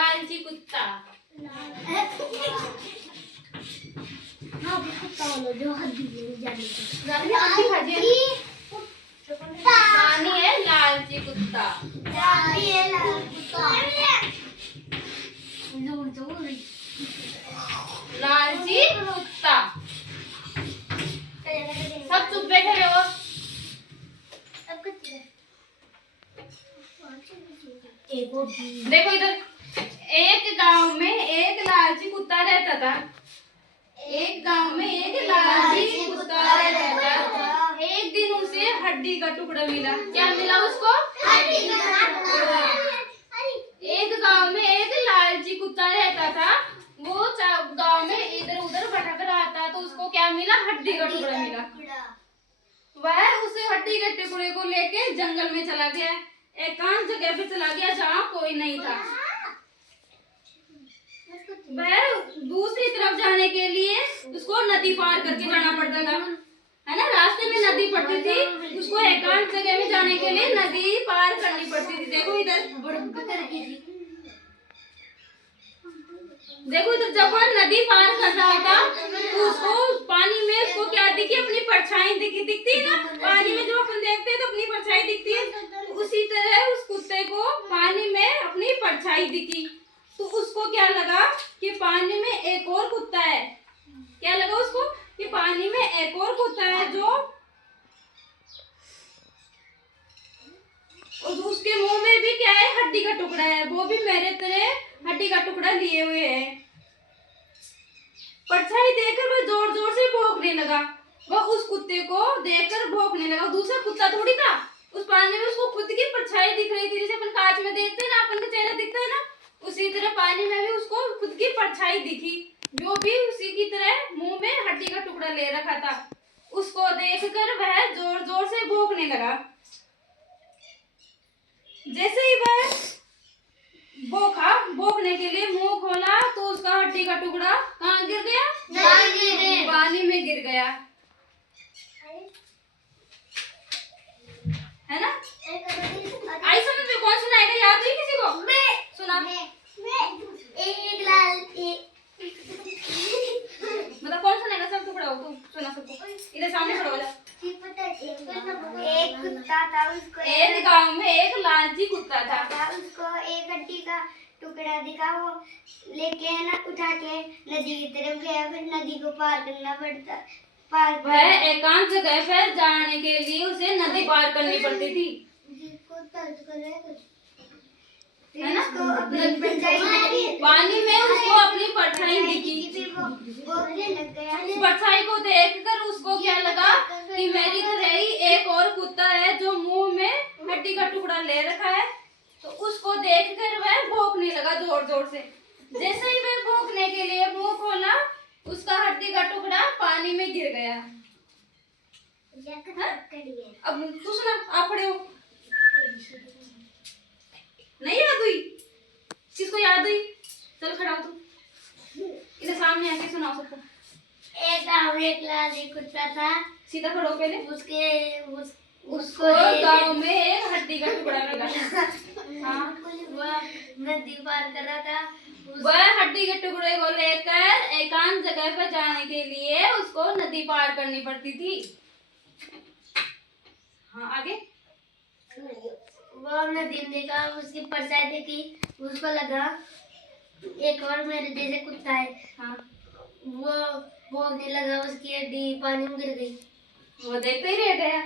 लालची कुत्ता। जो हड्डी जाने रानी है लालची कुत्ता। लालची कुत्ता। सब चुप बैठे रहो। देखो इधर, एक गांव में एक लालची कुत्ता रहता था। एक गांव में एक लालची कुत्ता रहता था। एक दिन उसे हड्डी का टुकड़ा मिला। क्या मिला उसको? हड्डी का टुकड़ा। एक गांव में एक लालची कुत्ता रहता था। वो गांव में इधर उधर भटक रहा था, तो उसको क्या मिला? हड्डी का टुकड़ा मिला। वह उसे हड्डी के टुकड़े को लेके जंगल में चला गया। एकांत जगह पे चला गया जहाँ कोई नहीं था। वह दूसरी तरफ जाने के लिए उसको नदी पार करके जाना पड़ता था, है ना। रास्ते में नदी पड़ती थी, उसको एकांत जगह में जाने के लिए नदी पार करनी पड़ती थी। देखो इधर, देखो इधर, जब वह नदी पार कर रहा था तो उसको पानी में उसको क्या दिखी? अपनी परछाई दिखती है ना। पानी में जब अपन देखते हैं तो अपनी परछाई दिखती है, उसी तरह उस कुत्ते को पानी में अपनी परछाई दिखी। तो उसको क्या लगा कि पानी में एक और कुत्ता है। क्या लगा उसको? कि पानी में एक और कुत्ता है जो, और उसके मुंह में भी क्या है? हड्डी का टुकड़ा है। वो भी मेरे तरह हड्डी का टुकड़ा लिए हुए है। परछाई देखकर वह जोर जोर से भौंकने लगा। वह उस कुत्ते को देखकर भौंकने लगा। दूसरा कुत्ता थोड़ी था। उस पानी में उसको खुद की परछाई दिख रही थी। जैसे अपन कांच में देखते हैं ना, अपन का चेहरा दिखता है ना, उसी तरह पानी में भी उसको खुद की परछाई दिखी, जो भी उसी की तरह मुंह में हड्डी का टुकड़ा ले रखा था। उसको देखकर वह जोर जोर से भौंकने लगा। जैसे ही वह भौंका, भौंकने के लिए मुंह खोला, तो उसका हड्डी का टुकड़ा कहाँ गिर गया? पानी में गिर गया, है ना। आई समझ में? कौन सुनाएगा? याद हुई किसी को? सुना। मतलब कौन सुनाएगा? सब टुकड़ा हो तुम सुना सबको। इधर सामने खड़ा हो जा। एक कुत्ता था, उसको एक गांव में एक लालची कुत्ता था। उसको एक हड्डी का टुकड़ा दिखा। वो लेके है ना, उठा के नदी की तरफ गया। फिर नदी को पार करना पड़ता। वह एकांत जगह पर जाने के लिए उसे नदी पार करनी पड़ती थी, है ना। पानी में उसको अपनी परछाई दिखी। उस परछाई को देखकर उसको क्या लगा कि मेरी तरह ही एक और कुत्ता है जो मुंह में हड्डी का टुकड़ा ले रखा है। तो उसको देखकर वह भौंकने लगा जोर जोर से। जैसे ही वह भौंकने के लिए मुंह खोला, उसका हड्डी का टुकड़ा पानी में गिर गया। अब तू सुना, आप खड़े हो। नहीं याद हुई? किसको याद हुई? चल खड़ा हो तू। इधर सामने आके सुनाओ सबको। एक गाँव में एक लालची कुत्ता था। सीधा खड़ो पहले। उसको गांव में एक हड्डी का टुकड़ा मिला। हाँ, वह नदी पार कर रहा था। वह हड्डी के टुकड़े को लेकर एकांत जगह पर जाने के लिए उसको नदी पार करनी पड़ती थी। हाँ, आगे। वो नदी में देखा, उसकी परछाई देखी। उसको लगा एक और मेरे जैसे कुत्ता है। हाँ, वो भौंकने लगा, उसकी हड्डी पानी में गिर गई। वो देखते ही रह गया।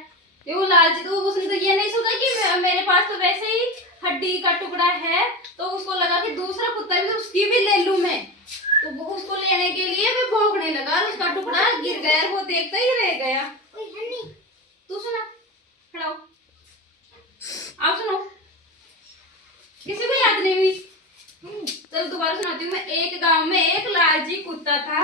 वो लालची तो उसने तो ये नहीं सोचा कि मेरे पास तो वैसे ही हड्डी का टुकड़ा है, तो उसको लगा कि दूसरा कुत्ता भी, तो उसकी भी ले लूं मैं। तो वो उसको लेने के लिए भी भौंकने लगा और उसका टुकड़ा गिर गया। वो देखता ही रह गया। तू सुना, खड़ा हो। आप सुनो। किसी को याद नहीं हुई? चलो दोबारा सुनाती हूँ मैं। एक गांव में एक लालची कुत्ता था।